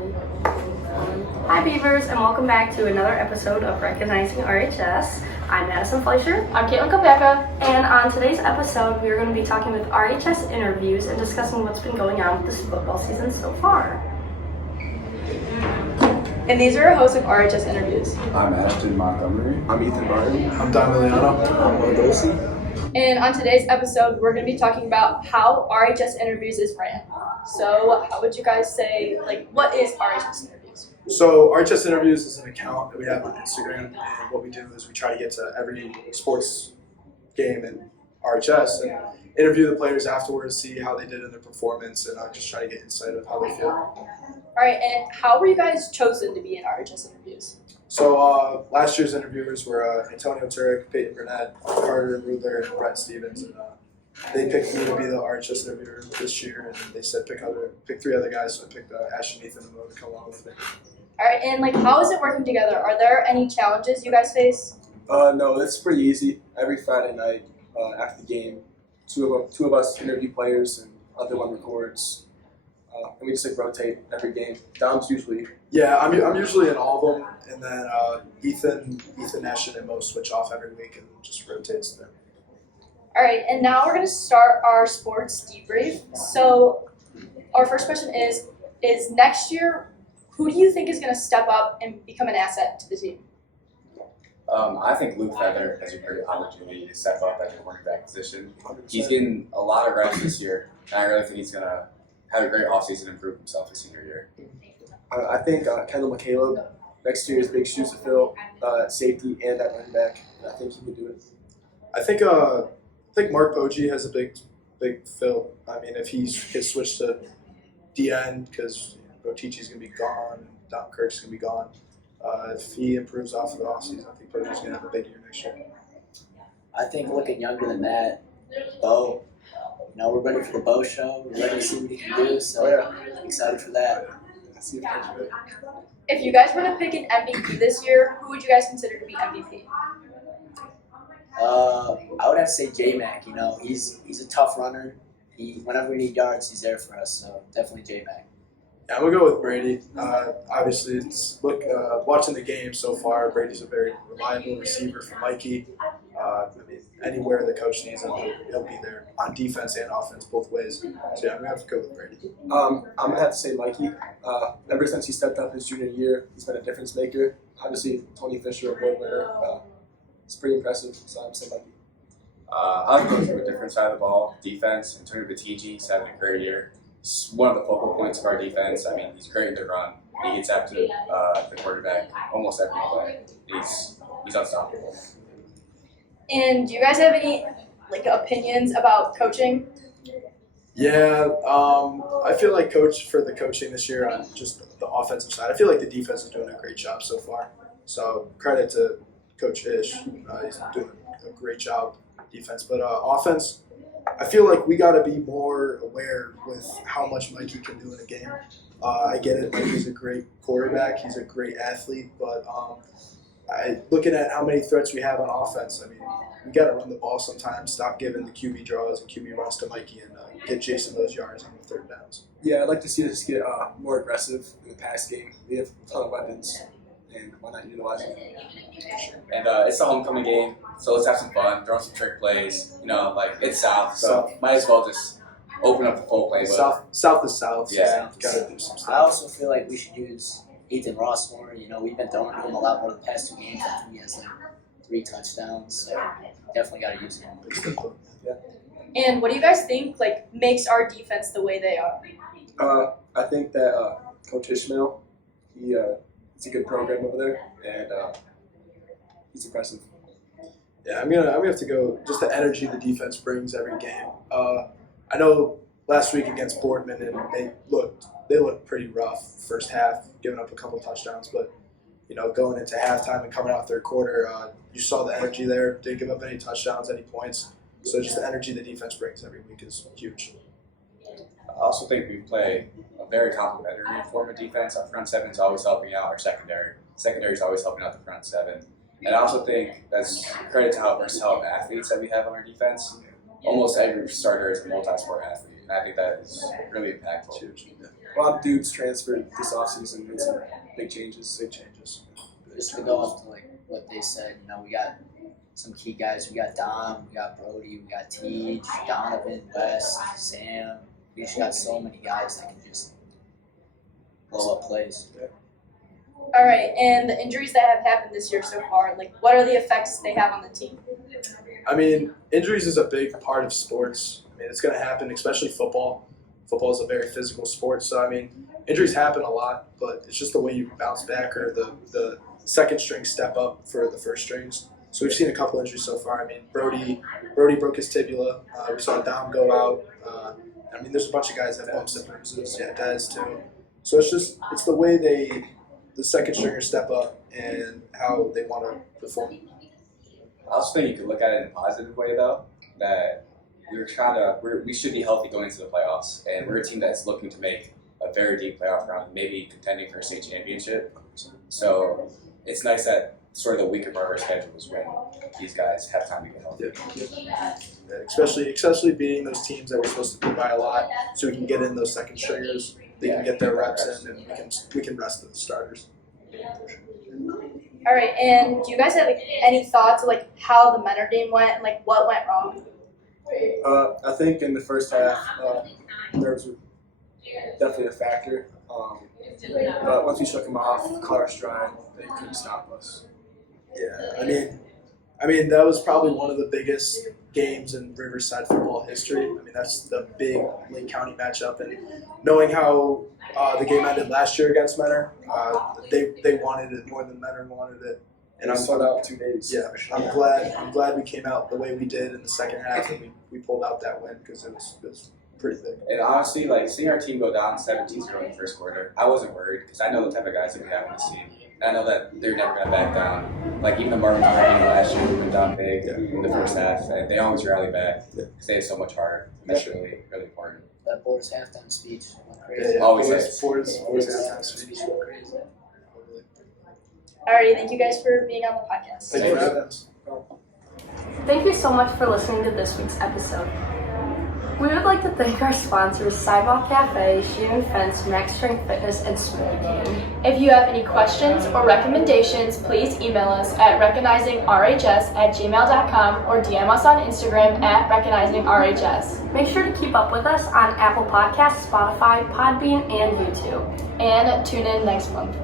Hi Beavers, and welcome back to another episode of Recognizing RHS. I'm Madison Fleischer. I'm Caitlin Kopeka. And on today's episode, we are going to be talking with RHS Interviews and discussing what's been going on with this football season so far. And these are our hosts of RHS Interviews. I'm Ashton Montgomery. I'm Ethan Barton. I'm Iliano. I'm Mo Dolce. And on today's episode, we're going to be talking about how RHS Interviews is ran. So how would you guys say, what is RHS Interviews? So RHS Interviews is an account that we have on Instagram, and what we do is we try to get to every sports game in RHS and interview the players afterwards, see how they did in their performance, and just try to get insight of how they feel. All right, and how were you guys chosen to be in RHS Interviews? So last year's interviewers were Antonio Turek, Peyton Burnett, Carter Ruther, and Brett Stevens, and they picked me to be the RHS interviewer this year, and they said pick three other guys, so I picked Ashton, Ethan, and Mo to come along with me. All right, and how is it working together? Are there any challenges you guys face? No, it's pretty easy. Every Friday night after the game, two of us interview players and other one records. And we just rotate every game. Dom's usually. Yeah, I'm usually in all of them, and then Ethan, Ashton, and Mo switch off every week and just rotates them. All right, and now we're going to start our sports debrief. So our first question is next year, who do you think is going to step up and become an asset to the team? I think Luke Feather has a great opportunity to step up at the quarterback position. He's getting a lot of reps this year, and I really think he's going to have a great offseason and improve himself his senior year. I think Kendall McCaleb next year is big shoes to fill at safety and at running back. And I think he can do it. I think Mark Poggi has a big fill. I mean, if he gets switched to DN because Botici's going to be gone, and Don Kirk's going to be gone. If he improves off of the offseason, I think Poggi's going to have a big year next year. I think looking younger than that, Bo. We're ready for the Bo show. We're ready to see what he can do. So excited for that. If you guys were to pick an MVP this year, who would you guys consider to be MVP? I would have to say J-Mac. He's a tough runner. Whenever we need yards, he's there for us. So definitely J-Mac. Yeah, I'm going to go with Brady. Obviously, watching the game so far, Brady's a very reliable receiver for Mikey. Anywhere the coach needs him, he'll be there on defense and offense, both ways. So yeah, I'm going to have to go with Brady. I'm going to have to say Mikey. Ever since he stepped up his junior year, he's been a difference maker. Obviously, Tony Fisher, award winner. It's pretty impressive, so I'm going to say Mikey. I'm going from a different side of the ball. Defense, Antonio Bottici, he's having a great year. He's one of the focal points of our defense. I mean, he's great in the run. He gets after the quarterback almost every play. He's unstoppable. And do you guys have any opinions about coaching? Yeah, I feel like for the coaching this year on just the offensive side, I feel like the defense is doing a great job so far. So credit to Coach Ish. He's doing a great job defense. But offense, I feel like we got to be more aware with how much Mikey can do in a game. I get it. Mikey's a great quarterback. He's a great athlete. But looking at how many threats we have on offense, I mean, we got to run the ball sometimes, stop giving the QB draws and QB runs to Mikey, and get Jason those yards on the third downs. Yeah, I'd like to see us get more aggressive in the pass game. We have a ton of weapons, and why not utilize them? And it's a homecoming game, so let's have some fun, throw some trick plays. It's South, so might as well just open up the full playbook. South is South. Yeah. Got to do some stuff. I also feel like we should use Ethan Ross more. We've been throwing to him a lot more the past 2 games. I think he has 3 touchdowns, so definitely got to use him. Yeah. And what do you guys think makes our defense the way they are? I think that Coach Ishmael, it's a good program over there, and he's impressive. Yeah, I'm gonna have to go. Just the energy the defense brings every game. I know last week against Boardman, and they looked pretty rough first half, giving up a couple touchdowns. But going into halftime and coming out third quarter, you saw the energy there. Didn't give up any touchdowns, any points. So just the energy the defense brings every week is huge. I also think we play a very complementary form of defense. Our front seven is always helping out our secondary. Secondary is always helping out the front seven. And I also think that's credit to how versatile athletes that we have on our defense. Almost every starter is a multi-sport athlete, and I think that is really impactful. a lot of dudes transferred this offseason, made some big changes. Just to go off to like what they said, you know, we got some key guys. We got Dom, we got Brody, we got Teej, Donovan, West, Sam. We just got so many guys that can just blow up plays. All right, and the injuries that have happened this year so far, like what are the effects they have on the team? I mean, injuries is a big part of sports. I mean, it's going to happen, especially football. Football is a very physical sport, so I mean, injuries happen a lot, but it's just the way you bounce back or the second string step up for the first strings. So we've seen a couple injuries so far. I mean, Brody broke his tibia. We saw Dom go out. I mean, there's a bunch of guys that have bumps and bruises. Yeah, Dez too. So it's the way the second stringers step up and how they want to perform. I also think you could look at it in a positive way, though, that we should be healthy going into the playoffs, and we're a team that's looking to make a very deep playoff run, maybe contending for a state championship. So it's nice that sort of the weaker part of our schedule is when these guys have time to get healthy. Yeah, especially beating those teams that we're supposed to beat by a lot, so we can get in those second stringers. They can get their reps in, and we can rest the starters. All right, and do you guys have like, any thoughts of like how the Menor game went and like what went wrong? I think in the first half, nerves were definitely a factor. But once we shook them off, caught our stride, they couldn't stop us. Yeah, I mean that was probably one of the biggest games in Riverside football history. I mean, that's the big Lake County matchup, and knowing how the game ended last year against Menor, they wanted it more than Menor wanted it. And I sold out 2 days. Yeah, I'm glad we came out the way we did in the second half, and we pulled out that win because it was pretty big. And honestly, like seeing our team go down 17-0 in the first quarter, I wasn't worried because I know the type of guys that we have on this team. And I know that they're never going to back down. Like even the Marvin game last year, we went down big in the first half, and they always rally back because they have so much heart. And that's really, really important. That Board's halftime speech went crazy. Yeah, Always Ford's halftime speech. went crazy. All right, thank you guys for being on the podcast. Thank you for having us. Thank you so much for listening to this week's episode. We would like to thank our sponsors, Sidewalk Cafe, Shooting Fence, Max Strength Fitness, and Smoking. If you have any questions or recommendations, please email us at recognizingrhs@gmail.com or DM us on Instagram at recognizingrhs. Make sure to keep up with us on Apple Podcasts, Spotify, Podbean, and YouTube. And tune in next month.